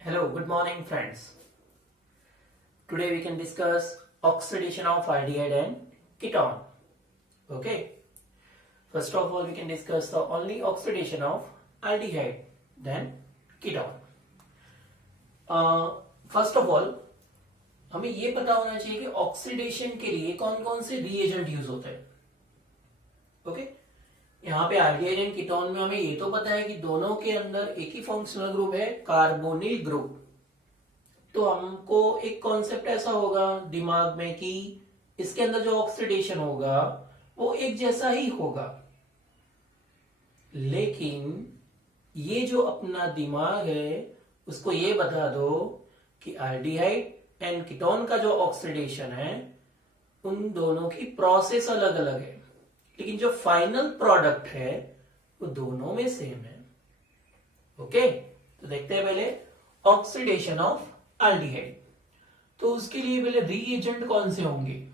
Hello, good morning friends. Today we can discuss oxidation of aldehyde and ketone. Okay. First of all we can discuss the only oxidation of aldehyde then ketone. First of all हमें ये पता होना चाहिए कि oxidation के लिए कौन कौन से रिएजेंट यूज होते हैं. ओके यहाँ पे aldehyde एंड कीटोन में हमें ये तो पता है कि दोनों के अंदर एक ही फंक्शनल ग्रुप है, कार्बोनिल ग्रुप. तो हमको एक कॉन्सेप्ट ऐसा होगा दिमाग में कि इसके अंदर जो ऑक्सीडेशन होगा वो एक जैसा ही होगा. लेकिन ये जो अपना दिमाग है उसको ये बता दो कि aldehyde एंड कीटोन का जो ऑक्सीडेशन है उन दोनों की प्रोसेस अलग अलग है, लेकिन जो फाइनल प्रोडक्ट है वो दोनों में सेम है. ओके तो देखते हैं पहले ऑक्सीडेशन ऑफ aldehyde. तो उसके लिए पहले रीएजेंट कौन से होंगे,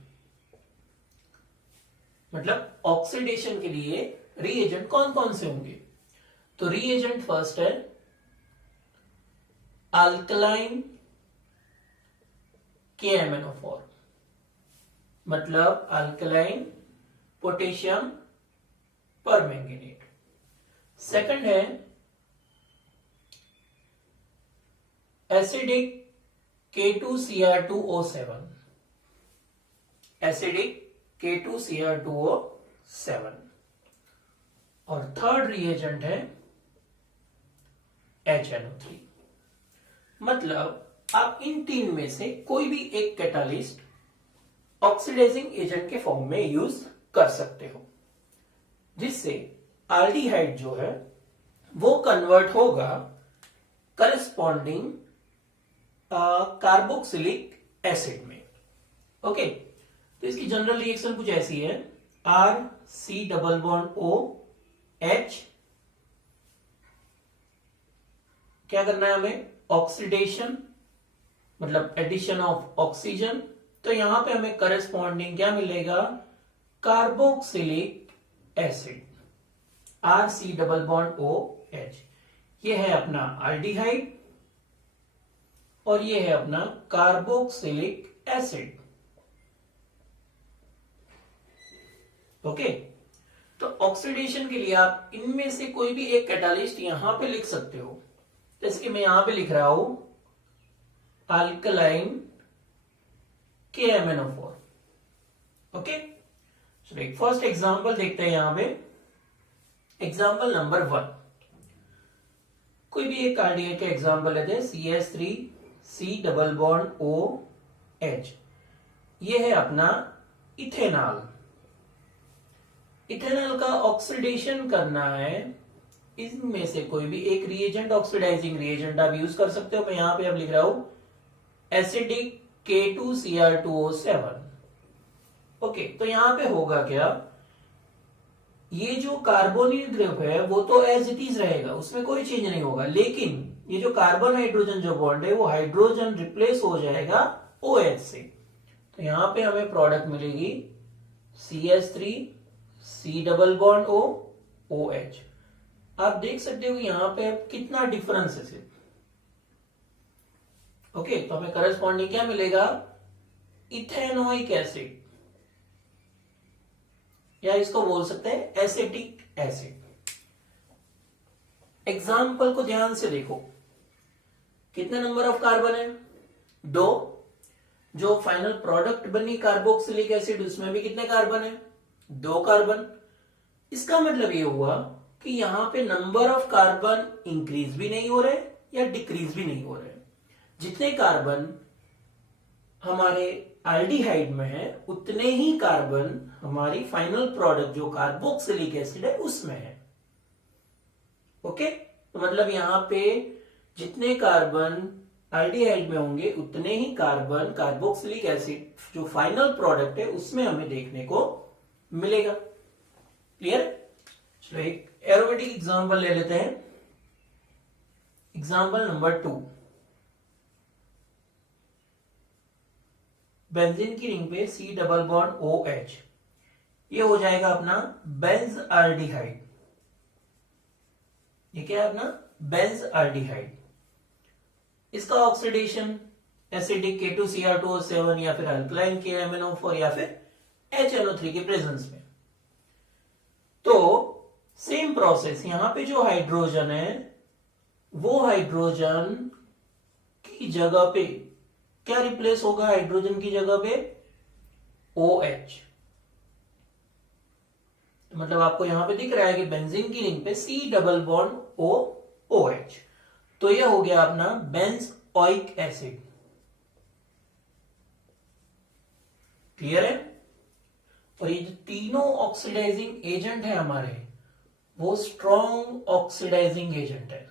मतलब ऑक्सीडेशन के लिए रीएजेंट कौन कौन से होंगे. तो रीएजेंट फर्स्ट है अल्कलाइन KMnO4, मतलब अल्कलाइन पोटेशियम परमैंगनेट. सेकंड है एसिडिक K2Cr2O7, एसिडिक K2Cr2O7. और थर्ड रिएजेंट है HNO3. मतलब आप इन तीन में से कोई भी एक कैटालिस्ट ऑक्सीडाइजिंग एजेंट के फॉर्म में यूज कर सकते हो, जिससे aldehyde जो है वो कन्वर्ट होगा करस्पॉन्डिंग कार्बोक्सिलिक एसिड में. ओके तो इसकी जनरल रिएक्शन कुछ ऐसी है, RC≡OH. क्या करना है हमें, ऑक्सीडेशन मतलब एडिशन ऑफ ऑक्सीजन. तो यहां पे हमें करस्पॉन्डिंग क्या मिलेगा, कार्बोक्सिलिक एसिड RC≡OH. ये है अपना aldehyde और ये है अपना कार्बोक्सिलिक एसिड. ओके तो ऑक्सीडेशन के लिए आप इनमें से कोई भी एक कैटालिस्ट यहां पे लिख सकते हो. जैसे कि मैं यहां पे लिख रहा हूं अल्कलाइन KMnO4. ओके चलो एक फर्स्ट एग्जांपल देखते हैं. यहां पे एग्जांपल नंबर 1, कोई भी एक कार्डियक का एग्जांपल लेते हैं, CH3C≡OH. ये है अपना इथेनॉल. इथेनॉल का ऑक्सीडेशन करना है, इनमें से कोई भी एक रिएजेंट, ऑक्सीडाइजिंग रिएजेंट आप यूज कर सकते हो. मैं यहां पे अब लिख रहा हूं एसिडिक K2Cr2O7. ओके तो यहां पे होगा क्या, ये जो कार्बोनिल ग्रुप है वो तो एज इट इज रहेगा, उसमें कोई चेंज नहीं होगा. लेकिन ये जो कार्बन हाइड्रोजन जो बॉन्ड है वो हाइड्रोजन रिप्लेस हो जाएगा OH से. तो यहां पे हमें प्रोडक्ट मिलेगी CH3C≡OH. आप देख सकते हो यहां पे कितना डिफरेंस है सिर्फ. ओके तो हमें करस्पॉन्डिंग क्या मिलेगा, इथेनोइक एसिड, या इसको बोल सकते हैं एसिटिक एसिड. एग्जाम्पल को ध्यान से देखो, कितने नंबर ऑफ कार्बन है, 2. जो फाइनल प्रोडक्ट बनी कार्बोक्सिलिक एसिड उसमें भी कितने कार्बन है, 2 कार्बन. इसका मतलब ये हुआ कि यहां पे नंबर ऑफ कार्बन इंक्रीज भी नहीं हो रहे या डिक्रीज भी नहीं हो रहे. जितने कार्बन हमारे aldehyde में है उतने ही कार्बन हमारी फाइनल प्रोडक्ट जो कार्बोक्सिलिक एसिड है उसमें है. ओके तो मतलब यहां पे जितने कार्बन aldehyde में होंगे उतने ही कार्बन कार्बोक्सिलिक एसिड जो फाइनल प्रोडक्ट है उसमें हमें देखने को मिलेगा. क्लियर. चलो एक एरोमेटिक एग्जांपल ले लेते हैं. एग्जांपल नंबर 2, बेंजीन की रिंग पे C≡OH. ये हो जाएगा अपना बेंज aldehyde. ये क्या है अपना बेंज aldehyde. इसका ऑक्सीडेशन एसिडिक K2Cr2O7 या फिर अल्कलाइन KMnO4 या फिर HNO3 के प्रेजेंस में। तो सेम प्रोसेस, यहां पे जो हाइड्रोजन है वो हाइड्रोजन की जगह पे क्या रिप्लेस होगा? हाइड्रोजन की जगह पे OH। मतलब आपको यहां पे दिख रहा है कि बेंजीन की रिंग पे C double bond O OH, तो ये हो गया अपना बेंजोइक एसिड। क्लियर है? और ये जो तीनों ऑक्सीडाइजिंग एजेंट है हमारे, वो स्ट्रॉन्ग ऑक्सीडाइजिंग एजेंट है।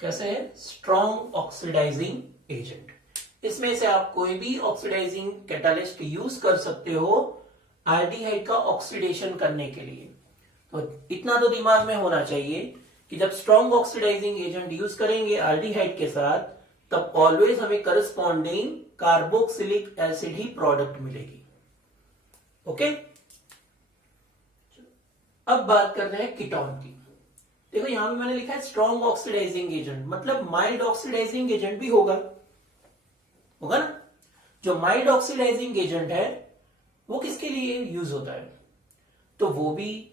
कैसे है? Strong oxidising agent. इसमें से आप कोई भी ऑक्सीडाइजिंग कैटालिस्ट यूज कर सकते हो आल्डिहाइड का ऑक्सीडेशन करने के लिए। तो इतना तो दिमाग में होना चाहिए कि जब स्ट्रॉन्ग ऑक्सीडाइजिंग एजेंट यूज करेंगे आल्डिहाइड के साथ, तब ऑलवेज हमें करस्पॉन्डिंग कार्बोक्सिलिक एसिड ही प्रोडक्ट मिलेगी। ओके, अब बात करते हैं कीटोन की। देखो यहां पे मैंने लिखा है स्ट्रॉन्ग ऑक्सीडाइजिंग एजेंट, मतलब माइल्ड ऑक्सीडाइजिंग एजेंट भी होगा ना। जो माइल्ड ऑक्सीडाइजिंग एजेंट है वो किसके लिए यूज होता है? तो वो भी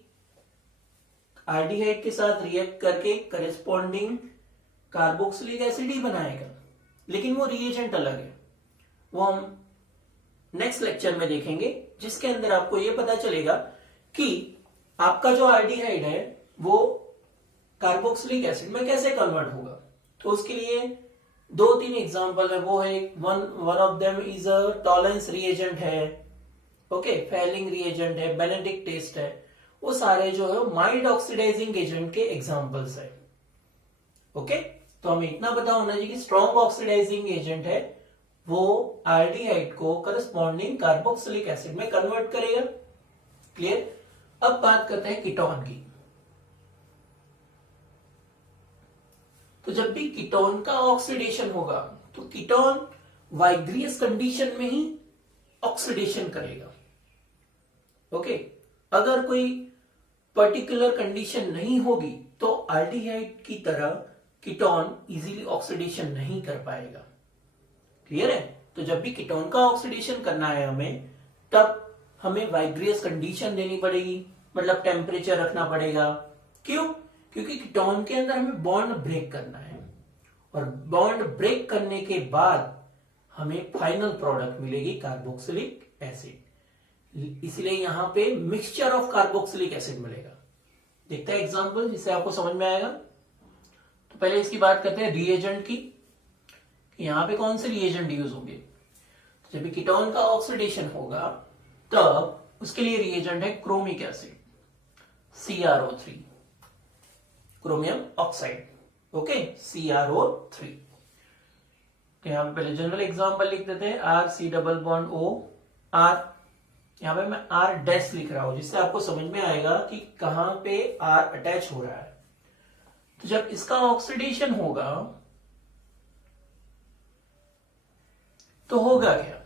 आल्डिहाइड के साथ रिएक्ट करके करेस्पॉन्डिंग कार्बोक्सिलिक एसिड ही बनाएगा, लेकिन वो रिएजेंट अलग है। वो हम नेक्स्ट लेक्चर में देखेंगे, जिसके अंदर आपको ये पता चलेगा कि आपका जो आल्डिहाइड है वो कार्बोक्सिलिक एसिड में कैसे कन्वर्ट होगा। तो उसके लिए 2-3 एग्जांपल है। वो है one of them is a Tollens reagent है, ओके, फेलिंग रिएजेंट है, बेनेडिक्ट टेस्ट है। वो सारे जो है माइल्ड ऑक्सीडाइजिंग एजेंट के एग्जांपल्स है। ओके, तो हमें इतना पता होना चाहिए कि स्ट्रॉन्ग ऑक्सीडाइजिंग एजेंट है वो आल्डिहाइड को करस्पॉन्डिंग कार्बोक्सिलिक एसिड में कन्वर्ट करेगा। क्लियर? अब बात करते हैं कीटोन की। तो जब भी कीटोन का ऑक्सीडेशन होगा तो कीटोन वाइग्रियस कंडीशन में ही ऑक्सीडेशन करेगा। ओके, अगर कोई पर्टिकुलर कंडीशन नहीं होगी तो आल्डिहाइड की तरह कीटोन इजीली ऑक्सीडेशन नहीं कर पाएगा। क्लियर है? तो जब भी कीटोन का ऑक्सीडेशन करना है हमें, तब हमें वाइग्रियस कंडीशन देनी पड़ेगी, मतलब टेम्परेचर रखना पड़ेगा। क्यों? क्योंकि कीटोन के अंदर हमें बॉन्ड ब्रेक करना है, और बॉन्ड ब्रेक करने के बाद हमें फाइनल प्रोडक्ट मिलेगी कार्बोक्सिलिक एसिड। इसलिए यहां पे मिक्सचर ऑफ कार्बोक्सिलिक एसिड मिलेगा। देखते हैं एग्जांपल जिससे आपको समझ में आएगा। तो पहले इसकी बात करते हैं रिएजेंट की। यहां पे कौन से रिएजेंट यूज होंगे? तो जब कीटोन का ऑक्सीडेशन होगा तब उसके लिए रिएजेंट है chromic acid CrO3, chromium oxide. Okay, CrO3। तो यहां पे पहले जनरल एग्जांपल लिख देते हैं RC double bond O R। यहां पे मैं R डैश लिख रहा हूं जिससे आपको समझ में आएगा कि कहां पे R अटैच हो रहा है। तो जब इसका ऑक्सीडेशन होगा तो होगा क्या?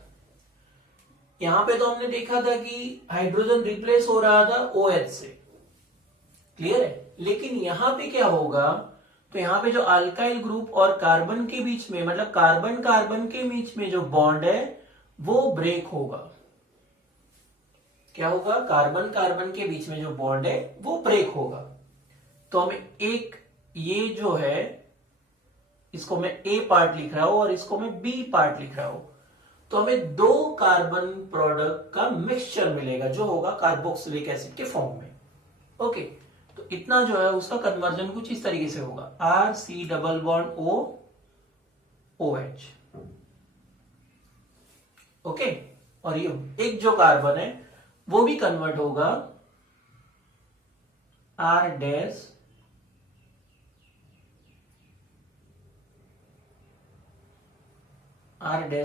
यहां पे तो हमने देखा था कि हाइड्रोजन रिप्लेस हो रहा था OH से। क्लियर है? लेकिन यहां पे क्या होगा? तो यहां पे जो अल्काइल ग्रुप और कार्बन के बीच में, मतलब कार्बन कार्बन के बीच में जो बॉन्ड है वो ब्रेक होगा। क्या होगा? कार्बन कार्बन के बीच में जो बॉन्ड है वो ब्रेक होगा। तो हमें एक, ये जो है इसको मैं A पार्ट लिख रहा हूं और इसको मैं B पार्ट लिख रहा हूं, तो हमें 2 कार्बन प्रोडक्ट का मिक्सचर मिलेगा जो होगा कार्बोक्सिलिक एसिड के फॉर्म में। ओके, तो इतना जो है उसका कन्वर्जन कुछ इस तरीके से होगा RC double bond O OH। Okay, और ये एक जो कार्बन है वो भी कन्वर्ट होगा R डैश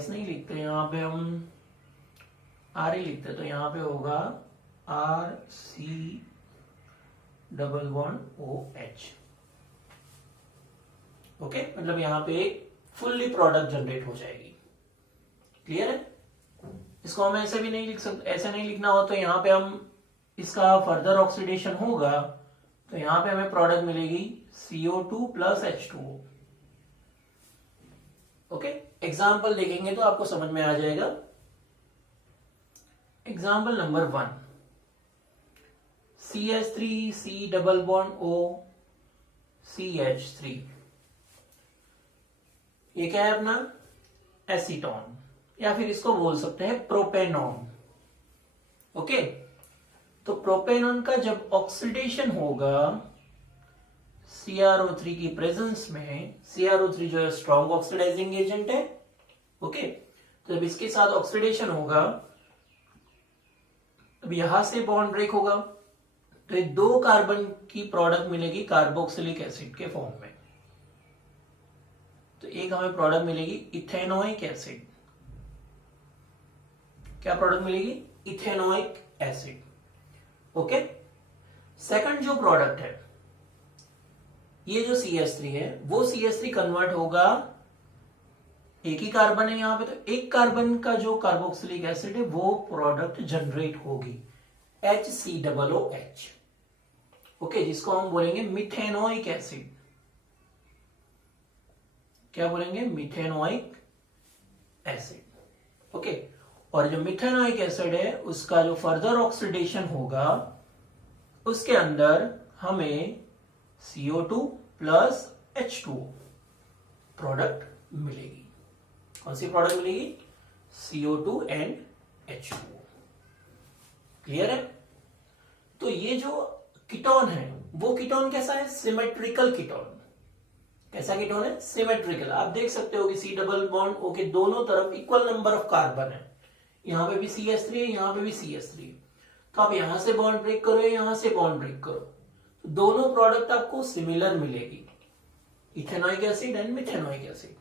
नहीं लिखते, यहां पे हम R ही लिखते, तो यहां पे होगा RC double bond OH। Okay, मतलब यहां पे एक फुल्ली प्रोडक्ट जनरेट हो जाएगी। क्लियर है? इसको हम ऐसे भी नहीं लिख सकते, ऐसे नहीं लिखना हो तो यहां पे हम इसका फर्दर ऑक्सीडेशन होगा तो यहां पे हमें प्रोडक्ट मिलेगी CO2 plus H2O। Okay, example देखेंगे तो आपको समझ में आ जाएगा। Example number 1, CH3 C double bond O CH3, ये क्या है अपना एसीटोन, या फिर इसको बोल सकते हैं प्रोपेनॉन। ओके, तो प्रोपेनॉन का जब ऑक्सीडेशन होगा CrO3 की प्रेजेंस में, CrO3 जो है स्ट्रॉन्ग ऑक्सीडाइजिंग एजेंट है। ओके, तो जब इसके साथ ऑक्सीडेशन होगा, अब यहां से बॉन्ड ब्रेक होगा, तो ये 2 कार्बन की प्रोडक्ट मिलेगी कार्बोक्सिलिक एसिड के फॉर्म में। तो एक हमें प्रोडक्ट मिलेगी इथेनोइक एसिड। क्या प्रोडक्ट मिलेगी? Ethanoic acid. ओके, सेकंड जो प्रोडक्ट है, ये जो CH3 है, वो CH3 कन्वर्ट होगा, एक ही कार्बन है यहां पे, तो एक कार्बन का जो कार्बोक्सिलिक एसिड है वो प्रोडक्ट जनरेट होगी HCOOH। ओके, जिसको हम बोलेंगे मिथेनोइक एसिड। क्या बोलेंगे? Methanoic acid. ओके, और जो मिथेनोइक एसिड है उसका जो फर्दर ऑक्सीडेशन होगा, उसके अंदर हमें CO2 प्लस H2O प्रोडक्ट मिलेगी। कौन सी प्रोडक्ट मिलेगी? CO2 and H2O। क्लियर है? तो ये जो कीटोन है वो कीटोन कैसा है? Symmetrical ketone. कैसा कीटोन है? सिमेट्रिकल। आप देख सकते हो कि C डबल बॉन्ड O के दोनों तरफ इक्वल नंबर ऑफ कार्बन है। यहां पे भी CH3 है, यहां पे भी CH3। तो आप यहां से बॉन्ड ब्रेक करो, यहां से बॉन्ड ब्रेक करो, तो दोनों प्रोडक्ट आपको सिमिलर मिलेगी, ethanoic acid and methanoic acid.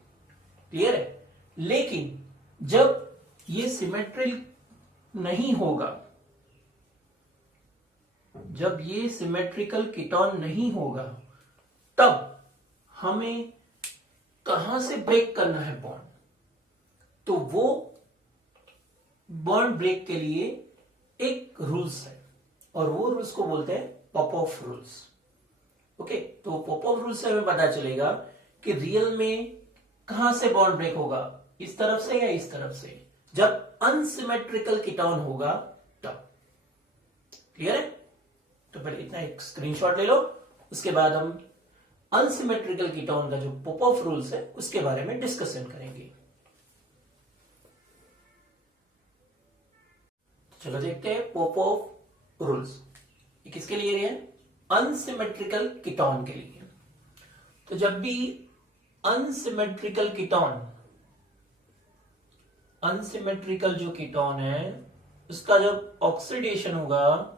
Clear है? लेकिन जब ये सिमेट्रिक नहीं होगा, जब ये सिमेट्रिकल कीटोन नहीं होगा, तब हमें कहां से ब्रेक करना है बॉन्ड? तो वो बॉन्ड ब्रेक के लिए एक रूल्स है, और वो रूल्स को बोलते हैं पॉपऑफ रूल्स। ओके, तो पॉपऑफ रूल्स से हमें पता चलेगा कि रियल में कहां से बॉन्ड ब्रेक होगा, इस तरफ से या इस तरफ से, जब अनसिमेट्रिकल कीटोन होगा तब। क्लियर है? तो पहले इतना एक स्क्रीनशॉट ले लो, उसके बाद हम अनसिमेट्रिकल कीटोन का जो पॉपऑफ रूल्स है उसके बारे में डिस्कशन करेंगे। चलो देखते हैं पॉपऑफ रूल्स। ये किसके लिए है? अनसिमेट्रिकल कीटोन के लिए। तो जब भी अनसिमेट्रिकल कीटोन, अनसिमेट्रिकल जो कीटोन है उसका जब ऑक्सीडेशन होगा,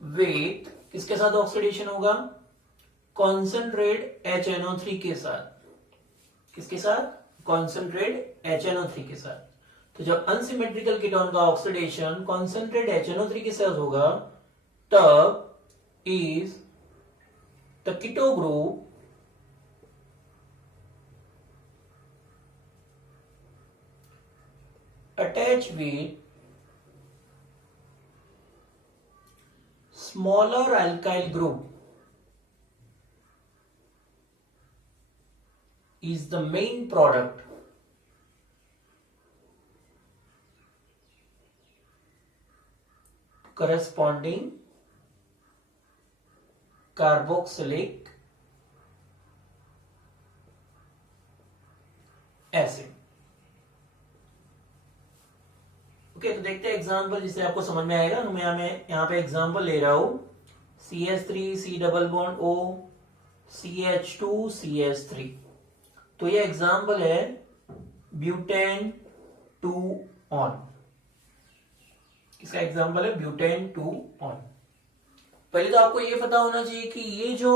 वेट किसके साथ ऑक्सीडेशन होगा? कॉन्सेंट्रेट HNO3 के साथ। किसके साथ? कॉन्सेंट्रेट HNO3 के साथ। तो जब अनसिमेट्रिकल कीटोन का ऑक्सीडेशन कॉन्सेंट्रेट HNO3 के साथ होगा, तब is the keto group attached with smaller alkyl group is the main product corresponding carboxylic acid। Okay, तो देखते हैं एग्जांपल जिससे आपको समझ में आएगा। मैं यहाँ पे एग्जांपल ले रहा हूं, CH3 C double bond O CH2 CH3। तो ये एग्जांपल है ब्यूटेन 2 ऑन। किसका एग्जांपल है? Butane 2 on. पहले तो आपको ये पता होना चाहिए कि ये जो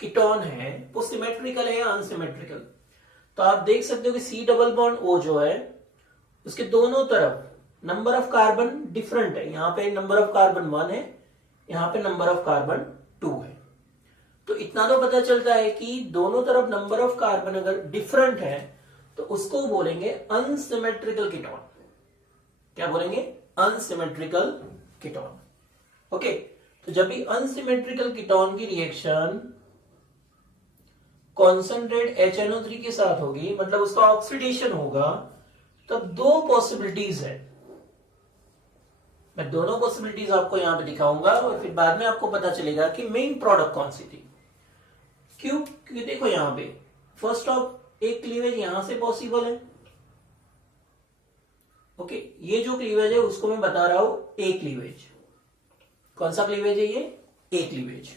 कीटोन है वो सिमेट्रिकल है या अनसिमेट्रिकल। तो आप देख सकते हो कि C डबल बॉन्ड O जो है उसके दोनों तरफ नंबर ऑफ कार्बन डिफरेंट है। यहां पे नंबर ऑफ कार्बन 1 है, यहां पे नंबर ऑफ कार्बन 2 है। तो इतना तो पता चलता है कि दोनों तरफ नंबर ऑफ कार्बन अगर डिफरेंट है तो उसको बोलेंगे अनसिमेट्रिकल कीटोन। क्या बोलेंगे? Unsymmetrical ketone. ओके, तो जब भी अनसिमेट्रिकल कीटोन की रिएक्शन कॉन्सेंट्रेट HNO3 के साथ होगी, मतलब उसका ऑक्सीडेशन होगा, तब दो पॉसिबिलिटीज है। मैं दोनों पॉसिबिलिटीज आपको यहां पे दिखाऊंगा और फिर बाद में आपको पता चलेगा कि मेन प्रोडक्ट कौन सी थी। क्यों? क्योंकि देखो यहां पे फर्स्ट ऑफ एक क्लीवेज यहां से पॉसिबल है। ओके, ये जो क्लीवेज है उसको मैं बता रहा हूं ए क्लीवेज। कौन सा क्लीवेज है ये? ए क्लीवेज।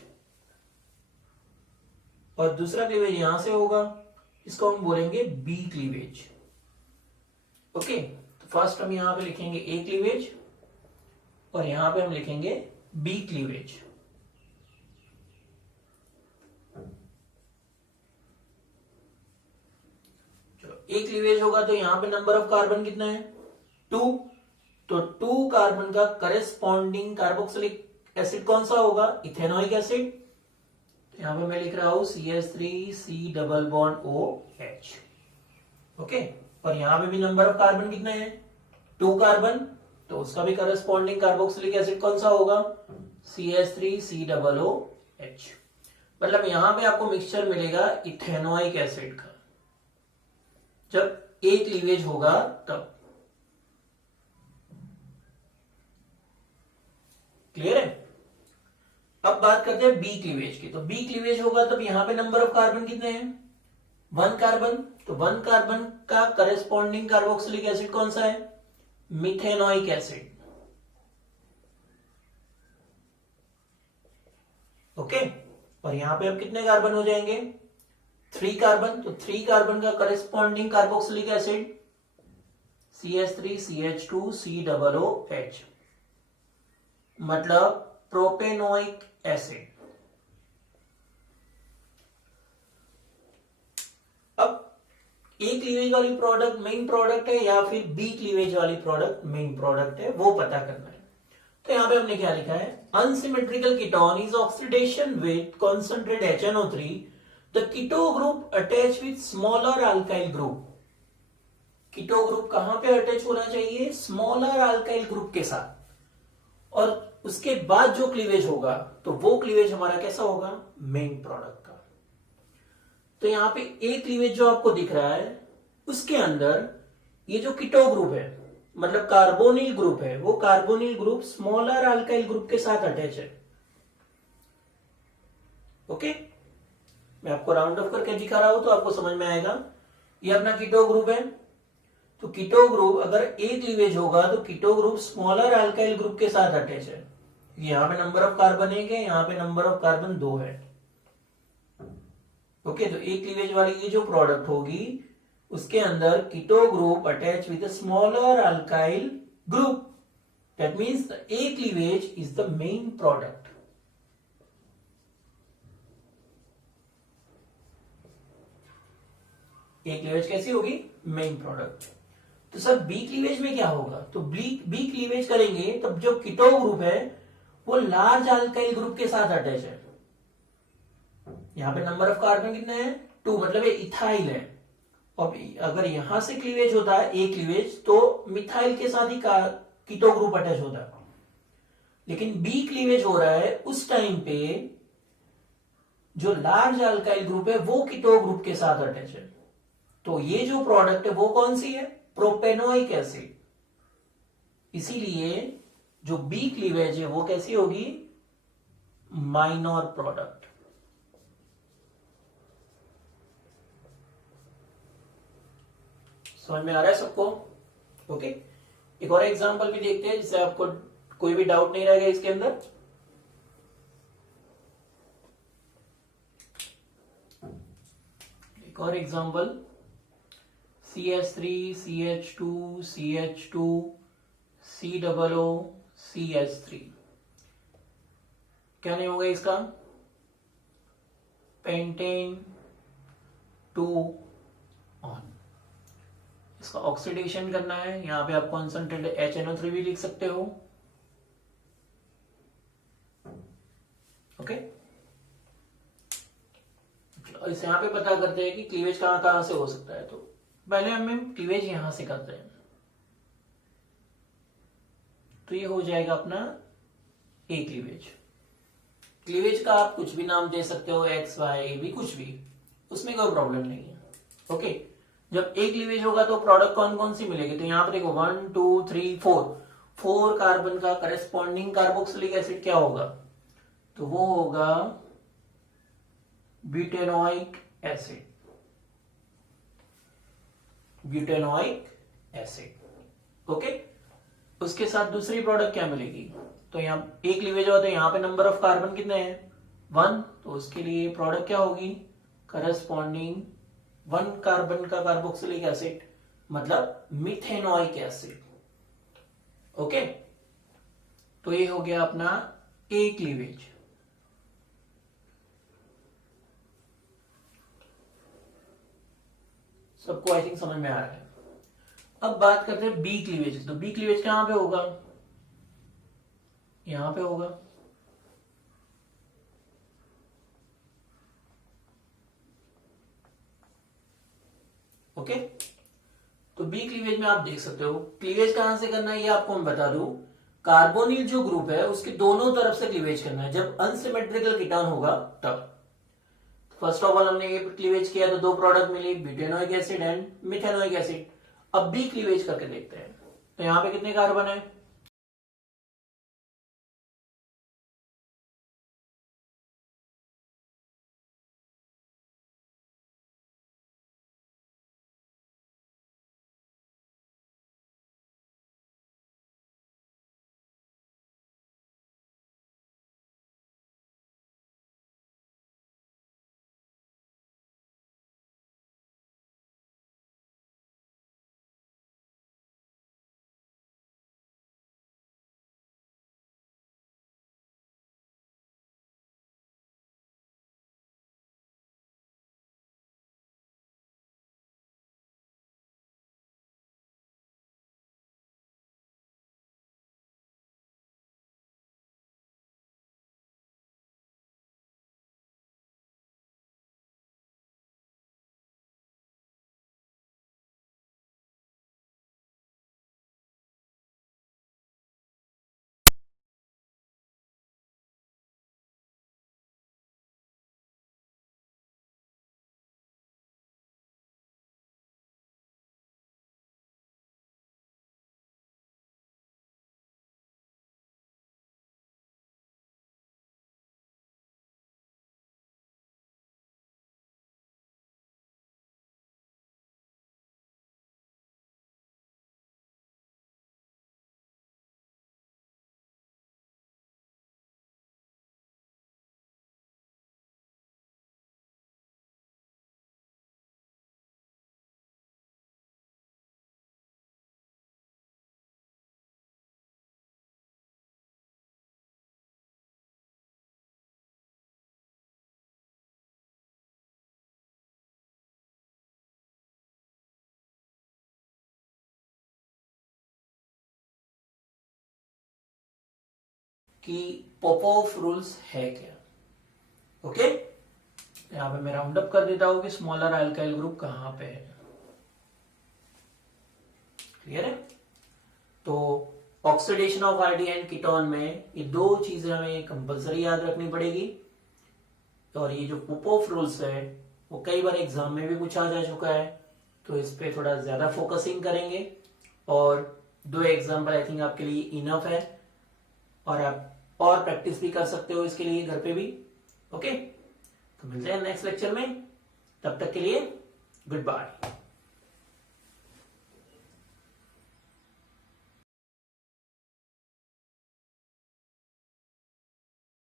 और दूसरा क्लीवेज यहां से होगा, इसको हम बोलेंगे बी क्लीवेज। ओके, तो फर्स्ट हम यहां पे लिखेंगे ए क्लीवेज और यहां पे हम लिखेंगे बी क्लीवेज। चलो, ए क्लीवेज होगा तो यहां पे नंबर ऑफ कार्बन कितना है? 2। तो 2 कार्बन का करेस्पॉन्डिंग कार्बोक्सिलिक एसिड कौन सा होगा? Ethanoic acid. यहां पे मैं लिख रहा हूं CH3C double bond OH। Okay, और यहां पे भी नंबर ऑफ कार्बन कितना है? 2 कार्बन, तो उसका भी करस्पॉन्डिंग कार्बोक्सिलिक एसिड कौन सा होगा? CH3C double OH। मतलब यहां पे आपको मिक्सचर मिलेगा इथेनोइक एसिड का, जब ए क्लीवेज होगा तब। क्लियर है? अब बात करते हैं बी क्लीवेज की। तो बी क्लीवेज होगा तब यहां पे नंबर ऑफ कार्बन कितने हैं? 1 कार्बन। तो 1 कार्बन का करेस्पॉन्डिंग कार्बोक्सिलिक एसिड कौन सा है? Methanoic acid. ओके, और यहां पे अब कितने कार्बन हो जाएंगे? 3 कार्बन। तो 3 कार्बन का corresponding carboxylic acid CH3CH2C double OH, मतलब प्रोपेनोइक एसिड। अब ए क्लीवेज वाली प्रोडक्ट मेन प्रोडक्ट है या फिर बी क्लीवेज वाली प्रोडक्ट मेन प्रोडक्ट है, वो पता करना है। तो यहां पे हमने क्या लिखा है? Unsymmetrical ketone is oxidation with concentrate HNO3, the keto group attach with smaller alkyl group. Keto group कहां पे अटैच होना चाहिए? स्मॉलर अल्काइल ग्रुप के साथ। और उसके बाद जो क्लीवेज होगा तो वो क्लीवेज हमारा कैसा होगा? मेन प्रोडक्ट का। तो यहां पे ए क्लीवेज जो आपको दिख रहा है उसके अंदर ये जो कीटो ग्रुप है, मतलब कार्बोनिल ग्रुप है, वो carbonyl group smaller alkyl group के साथ अटैच है। ओके, मैं आपको राउंड ऑफ करके दिखा रहा हूं तो आपको समझ में आएगा। ये अपना कीटो ग्रुप है, तो कीटो ग्रुप अगर ए क्लीवेज होगा तो keto group smaller alkyl group के साथ अटैच है। यहां पे नंबर ऑफ कार्बन 1 है, यहां पे नंबर ऑफ कार्बन 2 है। ओके, तो ए क्लीवेज वाली ये जो प्रोडक्ट होगी उसके अंदर keto group attach with smaller alkyl group, that means the A cleavage is the main product. A cleavage कैसी होगी? Main product. तो सर बी क्लीवेज में क्या होगा? तो बी क्लीवेज करेंगे तब जो कीटो ग्रुप है वो लार्ज अल्काइल ग्रुप के साथ अटैच है। यहां पे नंबर ऑफ कार्बन कितने हैं? 2, मतलब ये इथाइल है। और अगर यहां से क्लीवेज होता है ए क्लीवेज तो मिथाइल के साथ ही कीटो ग्रुप अटैच होता है। लेकिन बी क्लीवेज हो रहा है उस टाइम पे जो लार्ज अल्काइल ग्रुप है वो कीटो ग्रुप के साथ अटैच है। तो ये जो प्रोडक्ट है वो कौन सी है? Propanoic acid. इसीलिए जो बी क्लीवेज है वो कैसी होगी? Minor product. समझ में आ रहा है सबको? ओके, एक और एग्जांपल भी देखते हैं जिससे आपको कोई भी डाउट नहीं रहेगा इसके अंदर। एक और example, CH3 CH2 CH2 C double O CH3, क्या नहीं होगा इसका? Pentane 2 on. इसका ऑक्सीडेशन करना है, यहां पे आप कॉन्सेंट्रेटेड HNO3 भी लिख सकते हो। ओके, इस यहां पे पता करते हैं कि क्लीवेज कहां कहां से हो सकता है। तो पहले हमें क्लीवेज यहां से करते हैं, तो ये हो जाएगा अपना ए क्लीवेज। क्लीवेज का आप कुछ भी नाम दे सकते हो, एक्स वाई भी, कुछ भी, उसमें कोई प्रॉब्लम नहीं है। ओके, जब ए क्लीवेज होगा तो प्रोडक्ट कौन कौन सी मिलेगी, तो यहां पर देखो 1 2 3 4, 4 कार्बन का करेस्पॉन्डिंग कार्बोक्सिलिक एसिड क्या होगा, तो वो होगा butanoic acid, butanoic acid. Okay, उसके साथ दूसरी प्रोडक्ट क्या मिलेगी, तो यहाँ एक क्लीवेज होता है, यहाँ पे नंबर ऑफ कार्बन कितने हैं 1, तो उसके लिए प्रोडक्ट क्या होगी, करस्पॉन्डिंग 1 कार्बन का कार्बोक्सिलिक एसिड, मतलब मिथेनोइक एसिड। ओके, तो ये हो गया अपना ए क्लीवेज। सबको आई थिंक समझ में आ रहा है। अब बात करते हैं बी क्लीवेज, तो बी क्लीवेज कहां पे होगा, यहां पे होगा। ओके, तो बी क्लीवेज में आप देख सकते हो, क्लीवेज कहां से करना है ये आपको मैं बता दूं, कार्बोनिल जो ग्रुप है उसके दोनों तरफ से क्लीवेज करना है, जब अनसिमेट्रिकल कीटोन होगा तब। फर्स्ट ऑफ ऑल हमने ये क्लीवेज किया तो 2 प्रोडक्ट मिली, butanoic acid and methanoic acid. अब बी क्लीवेज करके देखते हैं, तो यहां पे कितने कार्बन है, कि पॉपऑफ रूल्स है क्या। ओके, यहां पे मैं राउंड अप कर देता हूं कि स्मॉलर अल्काइल ग्रुप कहां पे है। क्लियर है, तो oxidation of RD and ketone में ये 2 चीजें हमें कंपलसरी याद रखनी पड़ेगी, और ये जो पॉपऑफ रूल्स है वो कई बार एग्जाम में भी पूछा जा चुका है, तो इस पे थोड़ा ज्यादा फोकसिंग करेंगे, और 2 एग्जाम्पल आई थिंक आपके लिए इनफ है, और आप और प्रैक्टिस भी कर सकते हो इसके लिए घर पे भी। ओके, तो मिलते हैं नेक्स्ट लेक्चर में, तब तक के लिए गुड बाय।